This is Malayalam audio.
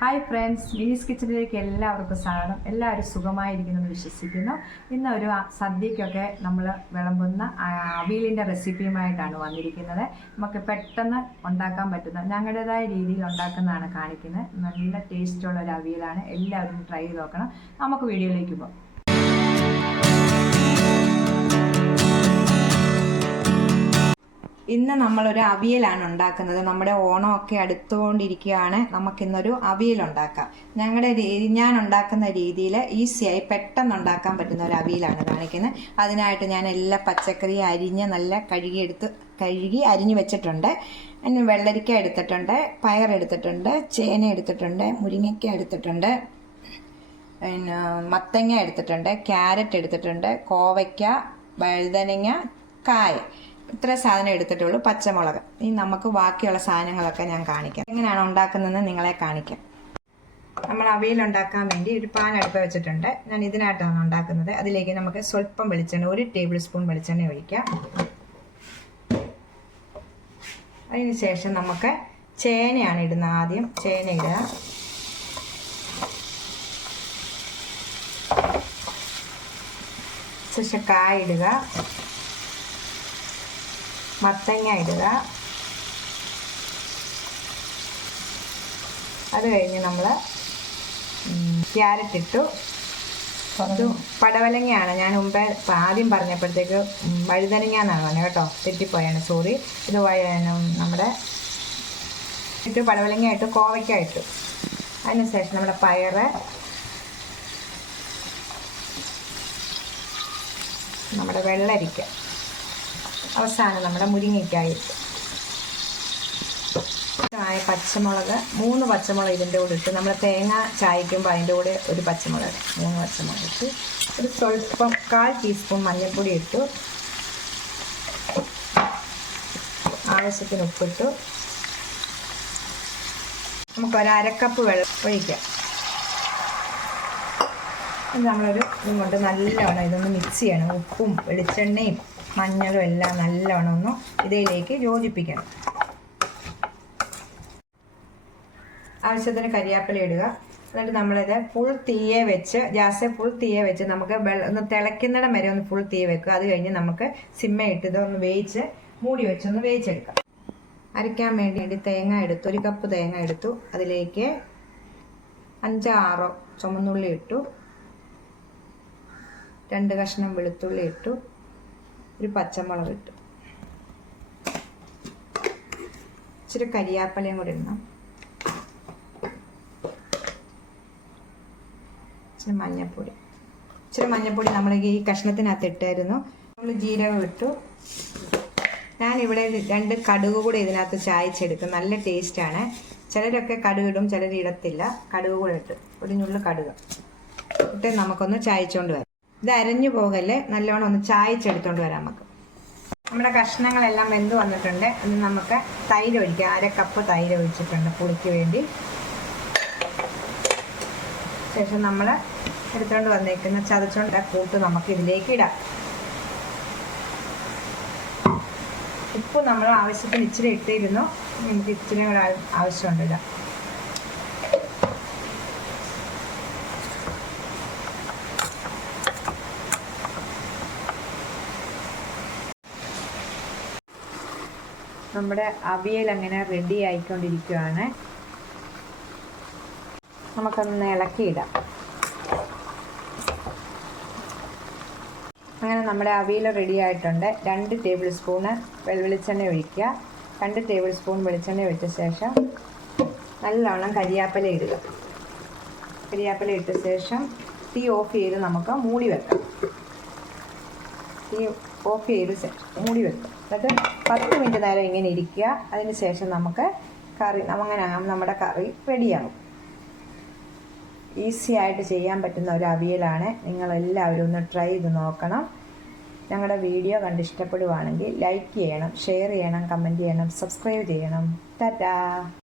ഹായ് ഫ്രണ്ട്സ്, ലീസ് കിച്ചണിലേക്ക് എല്ലാവർക്കും സ്വാഗതം. എല്ലാവരും സുഖമായിരിക്കുമെന്ന് വിശ്വസിക്കുന്നു. ഇന്ന് ഒരു സദ്യക്കൊക്കെ നമ്മൾ വിളമ്പുന്ന അവിയലിൻ്റെ റെസിപ്പിയുമായിട്ടാണ് വന്നിരിക്കുന്നത്. നമുക്ക് പെട്ടെന്ന് ഉണ്ടാക്കാൻ പറ്റുന്ന ഞങ്ങളുടേതായ രീതിയിൽ ഉണ്ടാക്കുന്നതാണ് കാണിക്കുന്നത്. നല്ല ടേസ്റ്റുള്ള ഒരു അവിയലാണ്. എല്ലാവരും ട്രൈ ചെയ്ത് നോക്കണം. നമുക്ക് വീഡിയോയിലേക്ക് പോകാം. ഇന്ന് നമ്മളൊരു അവിയലാണ് ഉണ്ടാക്കുന്നത്. നമ്മുടെ ഓണമൊക്കെ അടുത്തുകൊണ്ടിരിക്കുകയാണ്. നമുക്കിന്നൊരു അവിയൽ ഉണ്ടാക്കാം. ഞാൻ ഉണ്ടാക്കുന്ന രീതിയിൽ ഈസിയായി പെട്ടെന്ന് ഉണ്ടാക്കാൻ പറ്റുന്ന ഒരു അവിയലാണ് കാണിക്കുന്നത്. അതിനായിട്ട് ഞാൻ എല്ലാ പച്ചക്കറിയും നല്ല കഴുകി അരിഞ്ഞ് വെച്ചിട്ടുണ്ട്. അതിന് വെള്ളരിക്ക എടുത്തിട്ടുണ്ട്, പയർ എടുത്തിട്ടുണ്ട്, ചേന എടുത്തിട്ടുണ്ട്, മുരിങ്ങയ്ക്ക എടുത്തിട്ടുണ്ട്, പിന്നെ മത്തങ്ങ എടുത്തിട്ടുണ്ട്, ക്യാരറ്റ് എടുത്തിട്ടുണ്ട്, കോവയ്ക്ക, വഴുതനങ്ങ, കായ. ഇത്ര സാധനം എടുത്തിട്ടുള്ളൂ. പച്ചമുളക്. ഇനി നമുക്ക് ബാക്കിയുള്ള സാധനങ്ങളൊക്കെ ഞാൻ കാണിക്കാം. എങ്ങനെയാണ് ഉണ്ടാക്കുന്നതെന്ന് നിങ്ങളെ കാണിക്കാം. നമ്മൾ അവിയൽ ഉണ്ടാക്കാൻ വേണ്ടി ഒരു പാൻ അടുപ്പ് വെച്ചിട്ടുണ്ട്. ഞാൻ ഇതിനായിട്ടാണ് ഉണ്ടാക്കുന്നത്. അതിലേക്ക് നമുക്ക് സ്വല്പം വെളിച്ചെണ്ണ, 1 ടേബിൾ സ്പൂൺ വെളിച്ചെണ്ണ ഒഴിക്കാം. അതിന് ശേഷം നമുക്ക് ചേനയാണ് ഇടുന്നത്. ആദ്യം ചേന ഇടുക. ശേഷം കായ ഇടുക, മത്തങ്ങ ഇടുക. അത് കഴിഞ്ഞ് നമ്മൾ ക്യാരറ്റ് ഇട്ടു. അത് പടവലങ്ങയാണ്. ഞാൻ മുമ്പേ ആദ്യം പറഞ്ഞപ്പോഴത്തേക്ക് വഴുതനങ്ങ എന്നാണ് പറഞ്ഞത് കേട്ടോ, തെറ്റിപ്പോയാണ്, സോറി. ഇത് നമ്മുടെ ഇട്ടു, പടവലങ്ങ ഇട്ടു, കോവയ്ക്ക ഇട്ടു. അതിനുശേഷം നമ്മുടെ പയറ്, നമ്മുടെ വെള്ളരിക്ക, അവസാനം നമ്മുടെ മുരിങ്ങയ്ക്കായി ഇട്ടു. പച്ചമുളക് 3 പച്ചമുളക് ഇതിൻ്റെ കൂടെ ഇട്ട്. നമ്മൾ തേങ്ങ ചായക്കുമ്പോൾ അതിൻ്റെ കൂടെ ഒരു പച്ചമുളക്, 3 പച്ചമുളക് ഇട്ട്. ഒരു സ്വല്പം 1/4 ടീസ്പൂൺ മഞ്ഞൾപ്പൊടി ഇട്ടു. ആവശ്യത്തിന് ഉപ്പിട്ടു. നമുക്കൊരു 1/2 കപ്പ് വെള്ളം ഒഴിക്കാം. നമ്മളൊരു ഇതും കൊണ്ട് നല്ലവണ്ണം ഇതൊന്ന് മിക്സ് ചെയ്യണം. ഉപ്പും വെളിച്ചെണ്ണയും മഞ്ഞളും എല്ലാം നല്ലവണ്ണം ഒന്ന് ഇതിലേക്ക് യോജിപ്പിക്കണം. ആവശ്യത്തിന് കരിയാപ്പില ഇടുക. എന്നിട്ട് നമ്മളിത് ഫുൾ തീയെ വെച്ച്, ഫുൾ തീയെ വെച്ച് നമുക്ക് ഒന്ന് തിളയ്ക്കുന്നിടം വരെ ഒന്ന് ഫുൾ തീയെ വെക്കുക. അത് കഴിഞ്ഞ് നമുക്ക് സിമ്മയിട്ട് ഇതൊന്ന് വേവിച്ച് മൂടി വെച്ചൊന്ന് വേവിച്ചെടുക്കാം. അരയ്ക്കാൻ വേണ്ടി തേങ്ങ എടുത്തു. 1 കപ്പ് തേങ്ങ എടുത്തു. അതിലേക്ക് 5-6 ചുമന്നുള്ളി ഇട്ടു. 2 കഷ്ണം വെളുത്തുള്ളി ഇട്ടു. ഒരു പച്ചമുളക് ഇട്ടു. ഇച്ചിരി കരിയാപ്പലയും കൂടി ഇടണം. ഇച്ചിരി മഞ്ഞൾപ്പൊടി നമ്മൾ ഈ കഷ്ണത്തിനകത്ത് ഇട്ടായിരുന്നു. നമ്മൾ ജീരകം ഇട്ടു. ഞാനിവിടെ 2 കടുക് കൂടി ഇതിനകത്ത് ചായച്ചെടുക്കും. നല്ല ടേസ്റ്റാണ്. ചിലരൊക്കെ കടുക് ഇടും, ചിലർ ഇടത്തില്ല. കടുക് കൂടെ ഇട്ട്, ഒരു ഞുള്ളു കടുക് ഇട്ട് നമുക്കൊന്ന് ചായച്ചുകൊണ്ട് വരാം. ഇത് അരഞ്ഞു പോകല്ലേ, നല്ലോണം ഒന്ന് ചായച്ചെടുത്തോണ്ട് വരാം. നമ്മുടെ കഷ്ണങ്ങളെല്ലാം വെന്ത് വന്നിട്ടുണ്ട്. ഇനി നമുക്ക് തൈര് ഒഴിക്കാം. 1/2 കപ്പ് തൈര് ഒഴിച്ചിട്ടുണ്ട് പുളിക്ക് വേണ്ടി. ശേഷം നമ്മൾ എടുത്തുകൊണ്ട് വന്നേക്കുന്ന ചതച്ചുകൊണ്ട് കൂട്ട് നമുക്ക് ഇതിലേക്ക് ഇടാം. ഉപ്പ് നമ്മൾ ആവശ്യത്തിന് ഇച്ചിരി ഇട്ടിരുന്നു. നമുക്ക് ഇച്ചിരി കൂടെ ആവശ്യമുണ്ട് ഇടാം. നമ്മുടെ അവിയൽ അങ്ങനെ റെഡി ആയിക്കൊണ്ടിരിക്കുകയാണ്. നമുക്കൊന്ന് ഇളക്കിയിടാം. അങ്ങനെ നമ്മുടെ അവിയൽ റെഡി ആയിട്ടുണ്ട്. 2 ടേബിൾ സ്പൂണ് വെളിച്ചെണ്ണ ഒഴിക്കുക. 2 ടേബിൾ സ്പൂൺ വെളിച്ചെണ്ണ ഒഴിച്ച ശേഷം നല്ലവണ്ണം കരിയാപ്പില ഇടുക. കരിയാപ്പില ഇട്ട ശേഷം തീ ഓഫ് ചെയ്ത് നമുക്ക് മൂടി വെക്കാം. തീ ഓഫ് ചെയ്ത് മൂടി വെക്കും. എന്നിട്ട് 10 മിനിറ്റ് നേരം ഇങ്ങനെ ഇരിക്കുക. അതിന് ശേഷം നമുക്ക് നമ്മുടെ കറി റെഡിയാകും. ഈസി ആയിട്ട് ചെയ്യാൻ പറ്റുന്ന ഒരു അവിയലാണ്. നിങ്ങളെല്ലാവരും ഒന്ന് ട്രൈ ചെയ്ത് നോക്കണം. ഞങ്ങളുടെ വീഡിയോ കണ്ട് ഇഷ്ടപ്പെടുവാണെങ്കിൽ ലൈക്ക് ചെയ്യണം, ഷെയർ ചെയ്യണം, കമൻറ്റ് ചെയ്യണം, സബ്സ്ക്രൈബ് ചെയ്യണം. ടാറ്റാ.